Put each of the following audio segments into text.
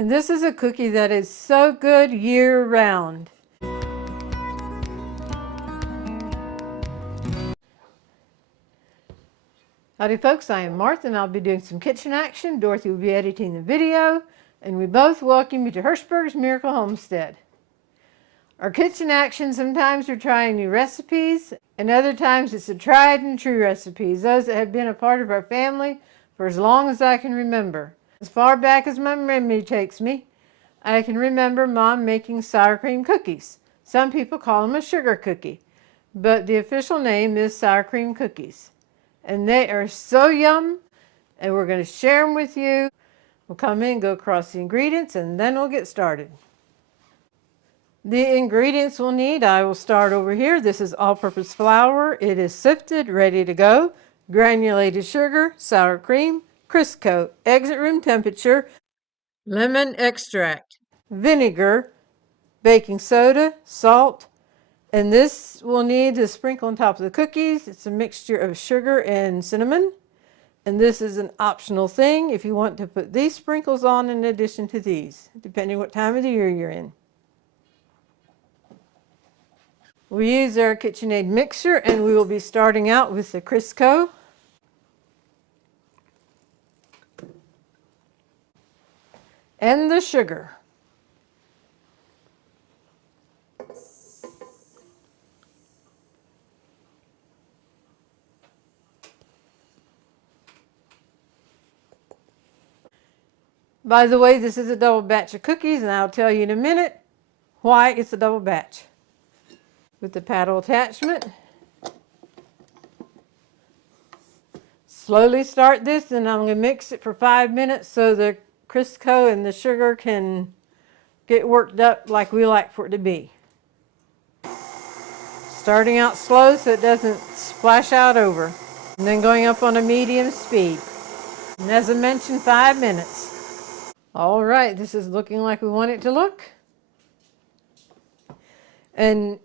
And this is a cookie that is so good year round. Howdy folks, I am Martha and I'll be doing some kitchen action. Dorothy will be editing the video, and we both welcome you to Hirschberg's Miracle Homestead. Our kitchen action, sometimes we're trying new recipes, and other times it's the tried and true recipes, those that have been a part of our family for as long as I can remember. As far back as my memory takes me, I can remember Mom making sour cream cookies. Some people call them a sugar cookie, but the official name is sour cream cookies. And they are so yum, and we're going to share them with you. We'll come in, go across the ingredients, and then we'll get started. The ingredients we'll need, I will start over here. This is all-purpose flour. It is sifted, ready to go. Granulated sugar, sour cream, crisco, eggs at room temperature, lemon extract, vinegar, baking soda, salt, and this we'll need to sprinkle on top of the cookies. It's a mixture of sugar and cinnamon, and this is an optional thing if you want to put these sprinkles on in addition to these, depending what time of the year you're in. We use our KitchenAid mixer, and we will be starting out with the Crisco. And the sugar. By the way, this is a double batch of cookies, and I'll tell you in a minute why it's a double batch. With the paddle attachment, slowly start this, and I'm going to mix it for 5 minutes so the Crisco and the sugar can get worked up like we like for it to be. Starting out slow so it doesn't splash out over, and then going up on a medium speed. And as I mentioned, 5 minutes. All right, this is looking like we want it to look. And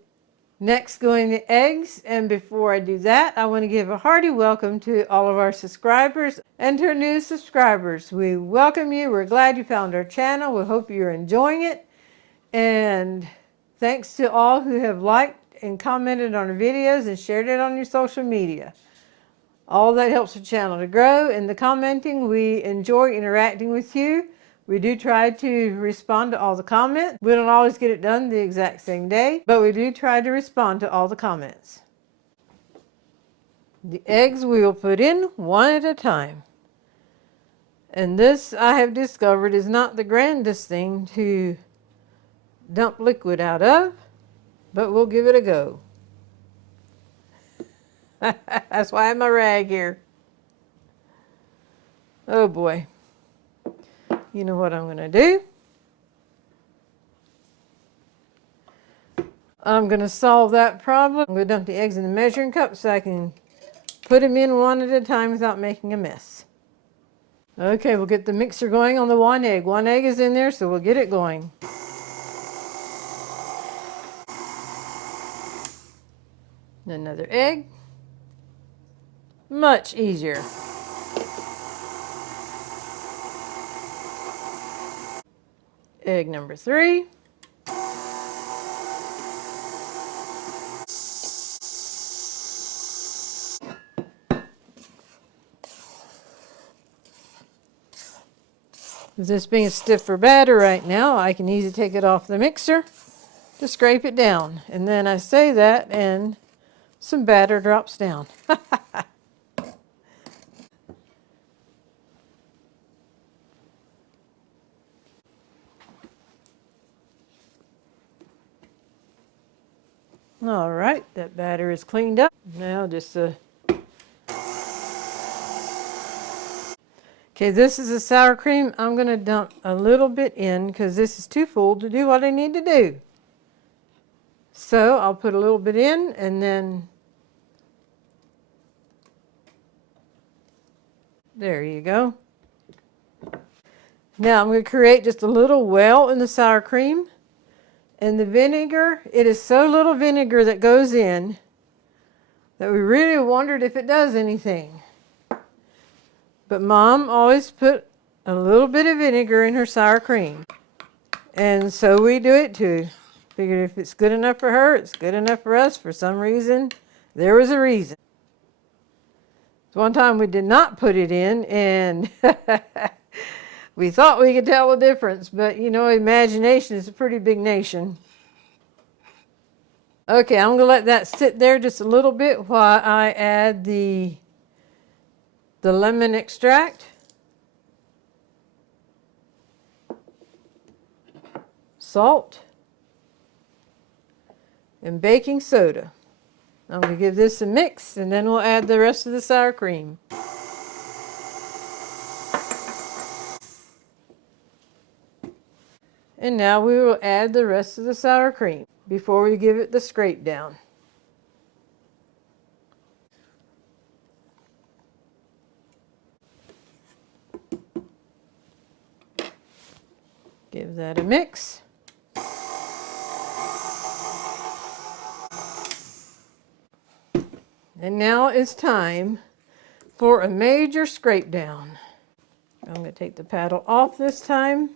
next, going the eggs, and before I do that, I want to give a hearty welcome to all of our subscribers and to our new subscribers. We welcome you. We're glad you found our channel. We hope you're enjoying it. And thanks to all who have liked and commented on our videos and shared it on your social media. All that helps the channel to grow. And the commenting, we enjoy interacting with you. We do try to respond to all the comments. We don't always get it done the exact same day, but we do try to respond to all the comments. The eggs we will put in one at a time. And this, I have discovered, is not the grandest thing to dump liquid out of, but we'll give it a go. That's why I have my rag here. Oh boy. You know what I'm going to do? I'm going to solve that problem. I'm going to dump the eggs in the measuring cup so I can put them in one at a time without making a mess. Okay, we'll get the mixer going on the one egg. One egg is in there, so we'll get it going. Another egg. Much easier. Egg number 3. With this being a stiffer batter right now, I can easily take it off the mixer to scrape it down. And then I say that and some batter drops down. All right, that batter is cleaned up. Now just okay, this is the sour cream. I'm going to dump a little bit in because this is too full to do what I need to do. So I'll put a little bit in, and then there you go. Now I'm going to create just a little well in the sour cream. And the vinegar, it is so little vinegar that goes in that we really wondered if it does anything. But Mom always put a little bit of vinegar in her sour cream. And so we do it too. Figured if it's good enough for her, it's good enough for us. For some reason, there was a reason. One time we did not put it in, and we thought we could tell the difference, but you know, imagination is a pretty big nation. Okay, I'm going to let that sit there just a little bit while I add the lemon extract, salt, and baking soda. I'm going to give this a mix, and then we'll add the rest of the sour cream. And now we will add the rest of the sour cream before we give it the scrape down. Give that a mix. And now it's time for a major scrape down. I'm going to take the paddle off this time.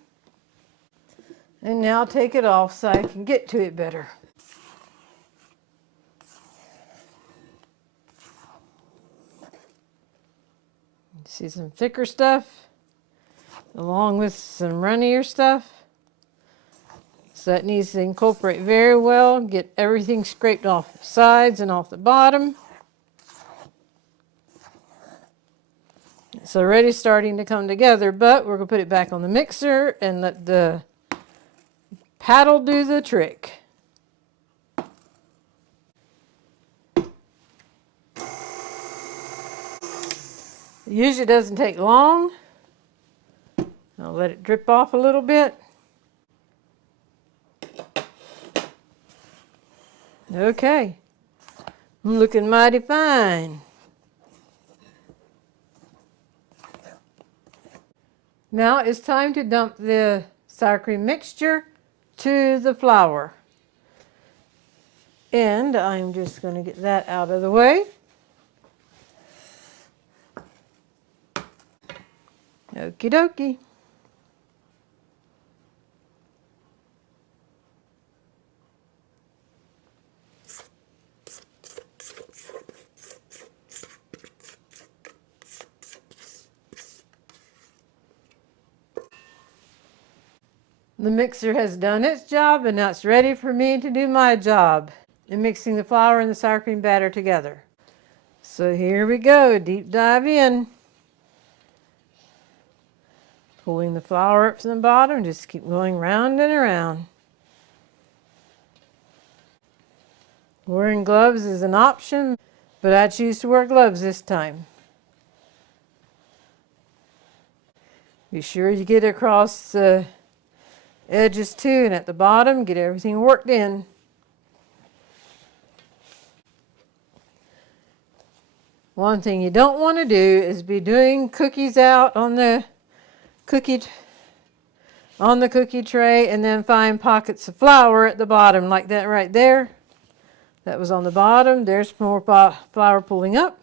And now take it off so I can get to it better. See some thicker stuff along with some runnier stuff. So that needs to incorporate very well. Get everything scraped off the sides and off the bottom. It's already starting to come together, but we're going to put it back on the mixer and let the paddle do the trick. It usually doesn't take long. I'll let it drip off a little bit. Okay, I'm looking mighty fine. Now it's time to dump the sour cream mixture to the flour. And I'm just going to get that out of the way. Okie dokie. The mixer has done its job, and now it's ready for me to do my job in mixing the flour and the sour cream batter together. So here we go, deep dive in. Pulling the flour up from the bottom, just keep going round and around. Wearing gloves is an option, but I choose to wear gloves this time. Be sure you get across the edges too, and at the bottom, get everything worked in. One thing you don't want to do is be doing cookies out on the cookie tray and then find pockets of flour at the bottom like that right there. That was on the bottom. There's more flour pulling up.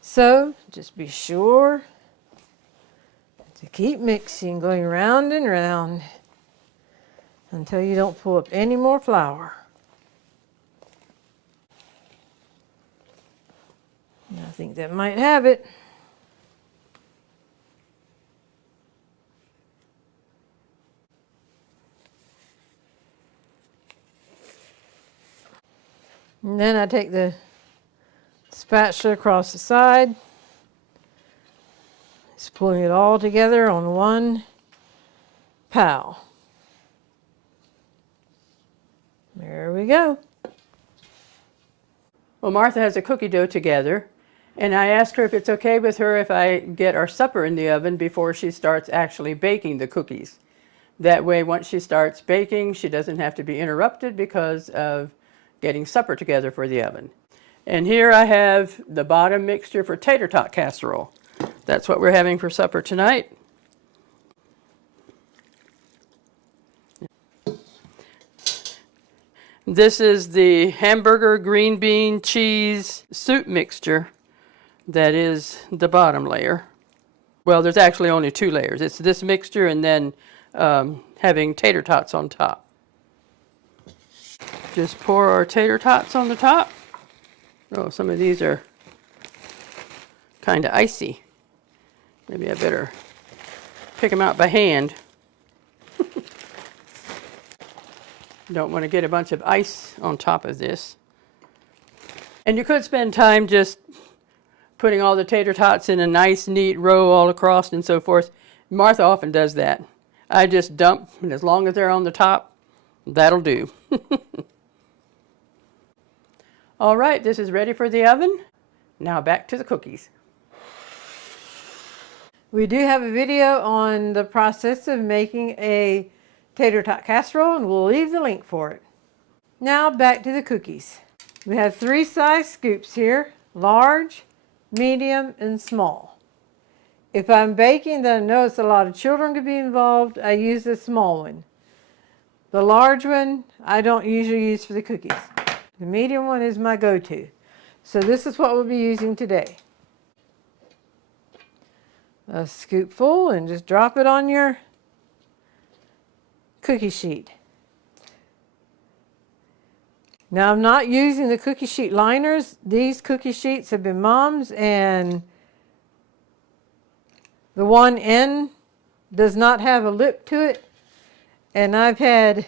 So just be sure to keep mixing, going round and round until you don't pull up any more flour. I think that might have it. And then I take the spatula across the side. Just pulling it all together on one pile. There we go. Well, Martha has a cookie dough together, and I asked her if it's okay with her if I get our supper in the oven before she starts actually baking the cookies. That way, once she starts baking, she doesn't have to be interrupted because of getting supper together for the oven. And here I have the bottom mixture for tater tot casserole. That's what we're having for supper tonight. This is the hamburger, green bean, cheese soup mixture that is the bottom layer. Well, there's actually only 2 layers. It's this mixture and then having tater tots on top. Just pour our tater tots on the top. Oh, some of these are kind of icy. Maybe I better pick them out by hand. Don't want to get a bunch of ice on top of this. And you could spend time just putting all the tater tots in a nice, neat row all across and so forth. Martha often does that. I just dump, and as long as they're on the top, that'll do. All right, this is ready for the oven. Now back to the cookies. We do have a video on the process of making a tater tot casserole, and we'll leave the link for it. Now back to the cookies. We have 3 size scoops here, large, medium, and small. If I'm baking, then I know it's a lot of children could be involved, I use the small one. The large one, I don't usually use for the cookies. The medium one is my go-to. So this is what we'll be using today. A scoopful, and just drop it on your cookie sheet. Now I'm not using the cookie sheet liners. These cookie sheets have been Mom's, and the one end does not have a lip to it. And I've had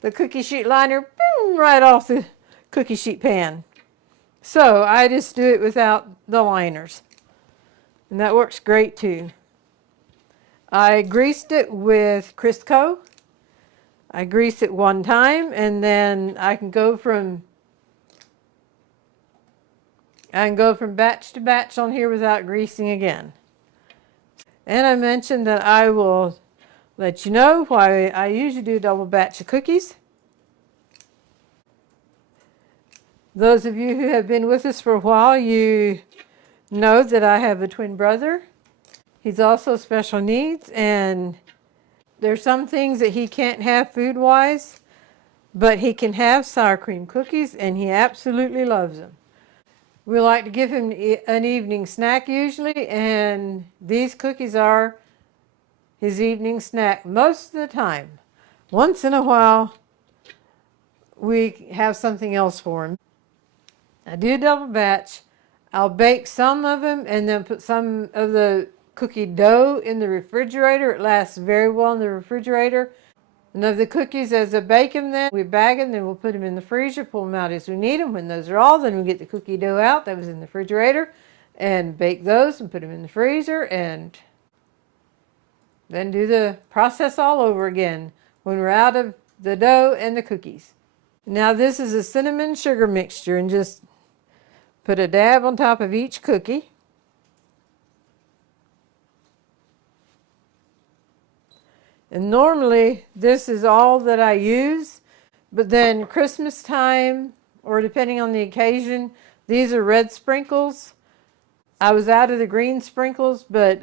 the cookie sheet liner boom, right off the cookie sheet pan. So I just do it without the liners. And that works great too. I greased it with Crisco. I grease it one time, and then I can go from batch to batch on here without greasing again. And I mentioned that I will let you know why I usually do a double batch of cookies. Those of you who have been with us for a while, you know that I have a twin brother. He's also special needs, and there's some things that he can't have food-wise, but he can have sour cream cookies, and he absolutely loves them. We like to give him an evening snack usually, and these cookies are his evening snack most of the time. Once in a while, we have something else for him. I do a double batch. I'll bake some of them and then put some of the cookie dough in the refrigerator. It lasts very well in the refrigerator. And of the cookies, as I bake them, then we bag them, then we'll put them in the freezer, pull them out as we need them. When those are all, then we get the cookie dough out that was in the refrigerator and bake those and put them in the freezer, and then do the process all over again when we're out of the dough and the cookies. Now this is a cinnamon sugar mixture, and just put a dab on top of each cookie. And normally this is all that I use, but then Christmas time, or depending on the occasion, these are red sprinkles. I was out of the green sprinkles, but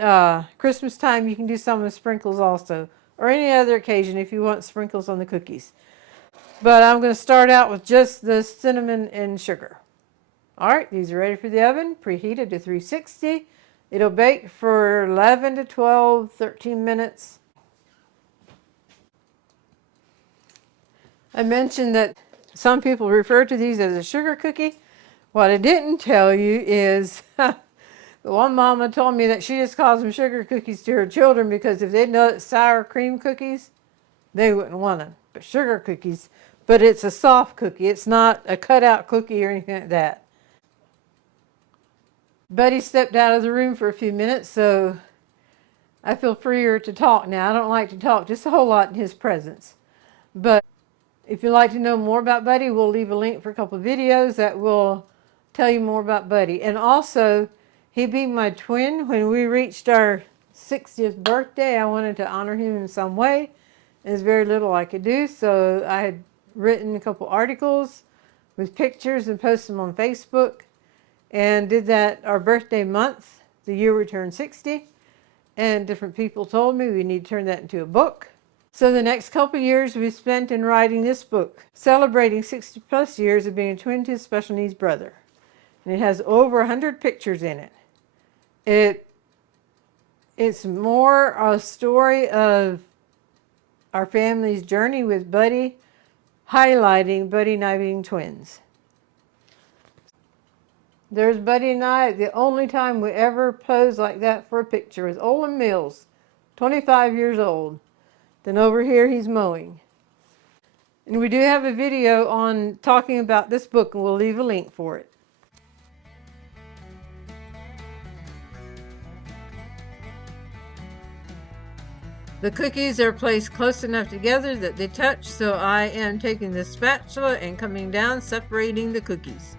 Christmas time you can do some with sprinkles also, or any other occasion if you want sprinkles on the cookies. But I'm going to start out with just the cinnamon and sugar. All right, these are ready for the oven, preheated to 360. It'll bake for 11 to 12, 13 minutes. I mentioned that some people refer to these as a sugar cookie. What I didn't tell you is the one mama told me that she just calls them sugar cookies to her children because if they know it's sour cream cookies, they wouldn't want them. But sugar cookies, but it's a soft cookie. It's not a cutout cookie or anything like that. Buddy stepped out of the room for a few minutes, so I feel freer to talk now. I don't like to talk just a whole lot in his presence. But if you'd like to know more about Buddy, we'll leave a link for a couple of videos that will tell you more about Buddy. And also, he'd be my twin. When we reached our 60th birthday, I wanted to honor him in some way. There's very little I could do, so I had written a couple articles with pictures and posted them on Facebook, and did that our birthday month, the year we turned 60. And different people told me we need to turn that into a book. So the next couple of years we spent in writing this book, celebrating 60 plus years of being a twin to a special needs brother. And it has over 100 pictures in it. It It's more a story of our family's journey with Buddy, highlighting Buddy and I being twins. There's Buddy and I. The only time we ever posed like that for a picture was Olin Mills, 25 years old. Then over here he's mowing. And we do have a video on talking about this book, and we'll leave a link for it. The cookies are placed close enough together that they touch, so I am taking the spatula and coming down, separating the cookies.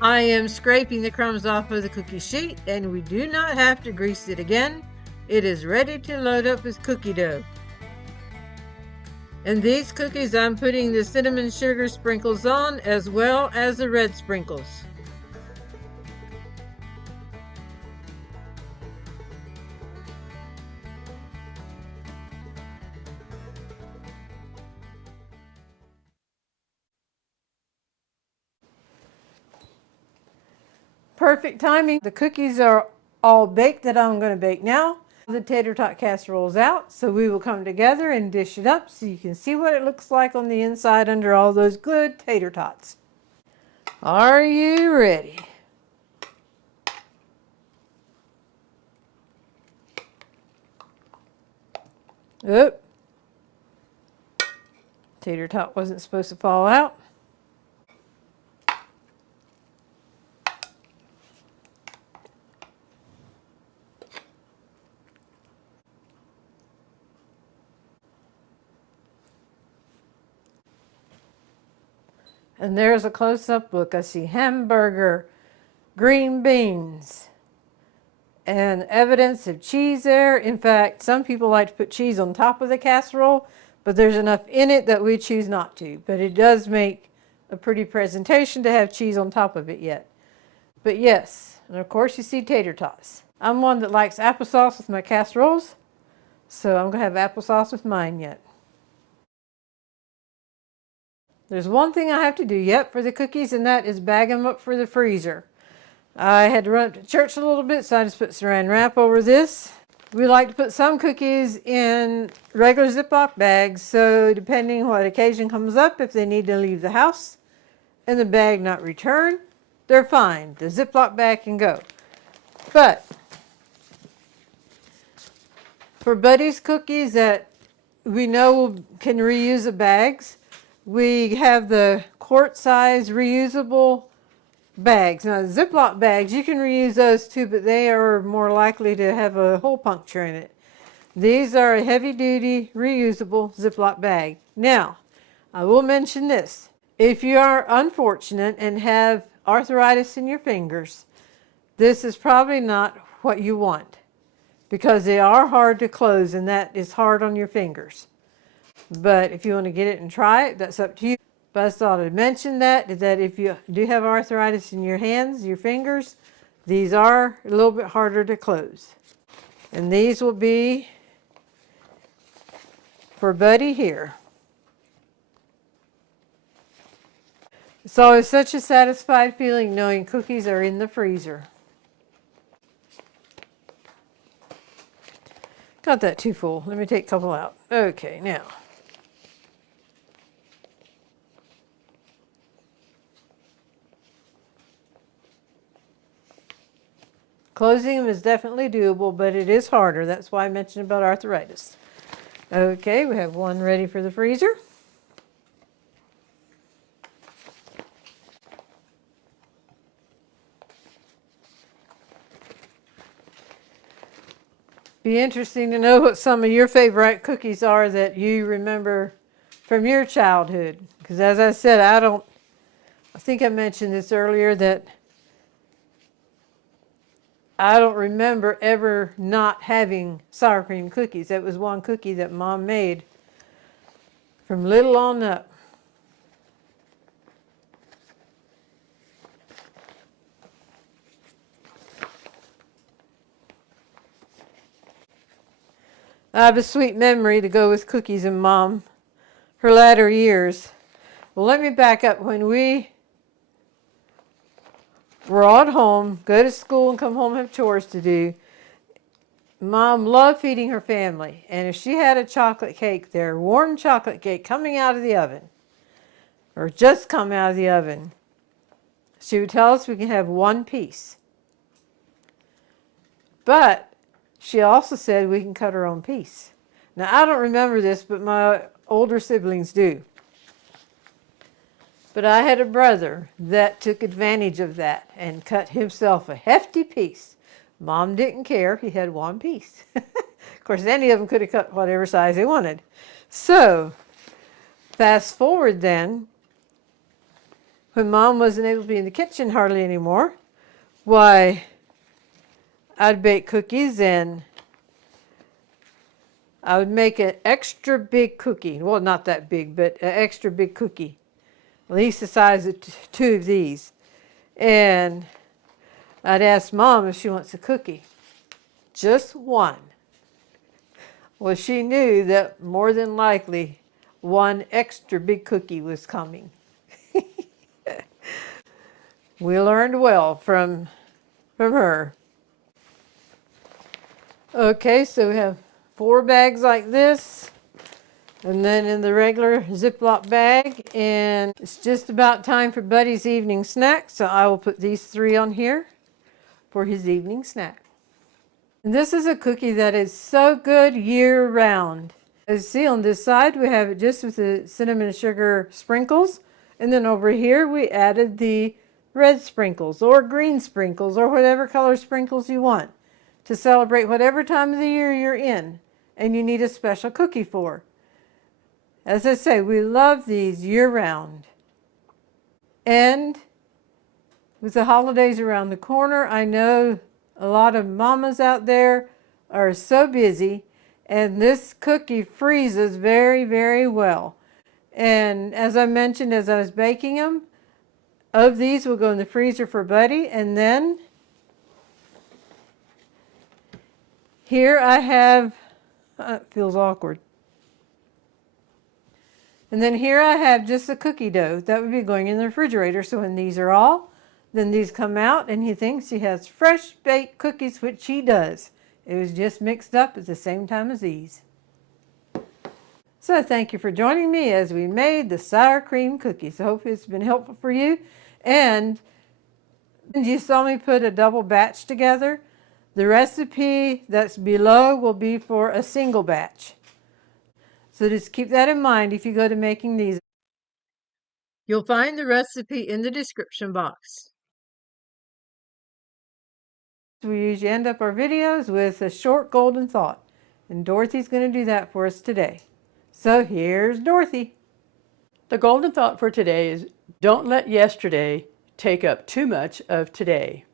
I am scraping the crumbs off of the cookie sheet, and we do not have to grease it again. It is ready to load up with cookie dough. And these cookies I'm putting the cinnamon sugar sprinkles on, as well as the red sprinkles. Perfect timing. The cookies are all baked that I'm going to bake now. The tater tot casserole's out, so we will come together and dish it up so you can see what it looks like on the inside under all those good tater tots. Are you ready? Oop. Tater tot wasn't supposed to fall out. And there's a close-up look. I see hamburger, green beans, and evidence of cheese there. In fact, some people like to put cheese on top of the casserole, but there's enough in it that we choose not to. But it does make a pretty presentation to have cheese on top of it yet. But yes, and of course you see tater tots. I'm one that likes applesauce with my casseroles, so I'm going to have applesauce with mine yet. There's one thing I have to do yet for the cookies, and that is bag them up for the freezer. I had to run up to church a little bit, so I just put saran wrap over this. We like to put some cookies in regular Ziploc bags, so depending what occasion comes up, if they need to leave the house and the bag not return, they're fine. The Ziploc bag can go. But for Buddy's cookies that we know can reuse the bags, we have the quart size reusable bags. Now, the Ziploc bags, you can reuse those too, but they are more likely to have a hole puncture in it. These are a heavy duty reusable Ziploc bag. Now, I will mention this. If you are unfortunate and have arthritis in your fingers, this is probably not what you want, because they are hard to close, and that is hard on your fingers. But if you want to get it and try it, that's up to you. But I thought I'd mention that if you do have arthritis in your hands, your fingers, these are a little bit harder to close. And these will be for Buddy here. It's always such a satisfied feeling knowing cookies are in the freezer. Got that too full. Let me take a couple out. Okay, now. Closing them is definitely doable, but it is harder. That's why I mentioned about arthritis. Okay, we have one ready for the freezer. Be interesting to know what some of your favorite cookies are that you remember from your childhood. Because as I said, I think I mentioned this earlier, that I don't remember ever not having sour cream cookies. That was one cookie that Mom made from little on up. I have a sweet memory to go with cookies and Mom, her latter years. Well, let me back up. When we we're all at home, go to school and come home and have chores to do. Mom loved feeding her family. And if she had a chocolate cake there, warm chocolate cake coming out of the oven, or just come out of the oven, she would tell us we can have one piece. But she also said we can cut our own piece. Now, I don't remember this, but my older siblings do. But I had a brother that took advantage of that and cut himself a hefty piece. Mom didn't care. He had one piece. Of course, any of them could have cut whatever size they wanted. So, fast forward then, when Mom wasn't able to be in the kitchen hardly anymore, why, I'd bake cookies and I would make an extra big cookie. Well, not that big, but an extra big cookie. At least the size of two of these. And I'd ask Mom if she wants a cookie. Just one. Well, she knew that more than likely one extra big cookie was coming. We learned well from her. Okay, so we have 4 bags like this. And then in the regular Ziploc bag, and it's just about time for Buddy's evening snack, so I will put these 3 on here for his evening snack. And this is a cookie that is so good year-round. As you see on this side, we have it just with the cinnamon sugar sprinkles, and then over here we added the red sprinkles or green sprinkles or whatever color sprinkles you want to celebrate whatever time of the year you're in and you need a special cookie for. As I say, we love these year-round. And with the holidays around the corner, I know a lot of mamas out there are so busy, and this cookie freezes very, very well. And as I mentioned as I was baking them, of these will go in the freezer for Buddy, and then here I have, it feels awkward. And then here I have just the cookie dough. That would be going in the refrigerator. So when these are all, then these come out and he thinks he has fresh baked cookies, which he does. It was just mixed up at the same time as these. So thank you for joining me as we made the sour cream cookies. I hope it's been helpful for you. And you saw me put a double batch together. The recipe that's below will be for a single batch. So just keep that in mind if you go to making these. You'll find the recipe in the description box. We usually end up our videos with a short golden thought, and Dorothy's going to do that for us today. So here's Dorothy. The golden thought for today is, don't let yesterday take up too much of today.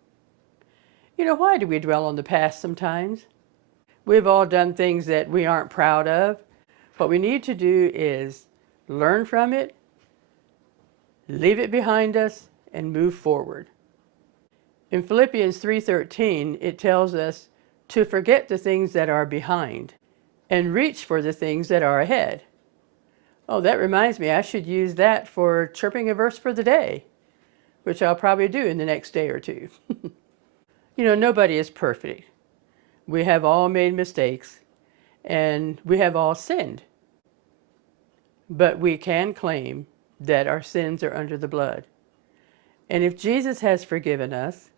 You know, why do we dwell on the past sometimes? We've all done things that we aren't proud of. What we need to do is learn from it, leave it behind us, and move forward. In Philippians 3:13, it tells us to forget the things that are behind and reach for the things that are ahead. Oh, that reminds me, I should use that for chirping a verse for the day, which I'll probably do in the next day or two. You know, nobody is perfect. We have all made mistakes, and we have all sinned. But we can claim that our sins are under the blood. And if Jesus has forgiven us,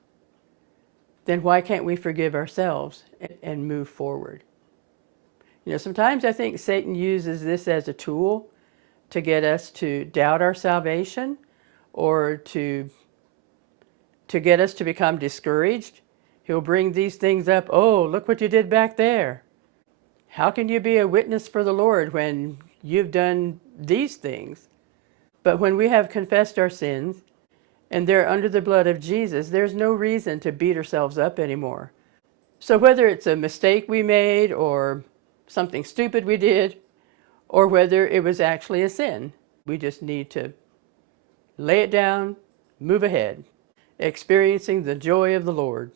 then why can't we forgive ourselves and move forward? You know, sometimes I think Satan uses this as a tool to get us to doubt our salvation or to get us to become discouraged. He'll bring these things up. Oh, look what you did back there. How can you be a witness for the Lord when you've done these things? But when we have confessed our sins and they're under the blood of Jesus, there's no reason to beat ourselves up anymore. So whether it's a mistake we made or something stupid we did, or whether it was actually a sin, we just need to lay it down, move ahead, experiencing the joy of the Lord.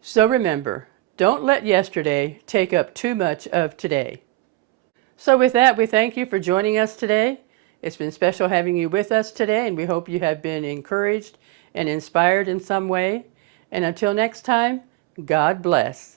So remember, don't let yesterday take up too much of today. So with that, we thank you for joining us today. It's been special having you with us today, and we hope you have been encouraged and inspired in some way. And until next time, God bless.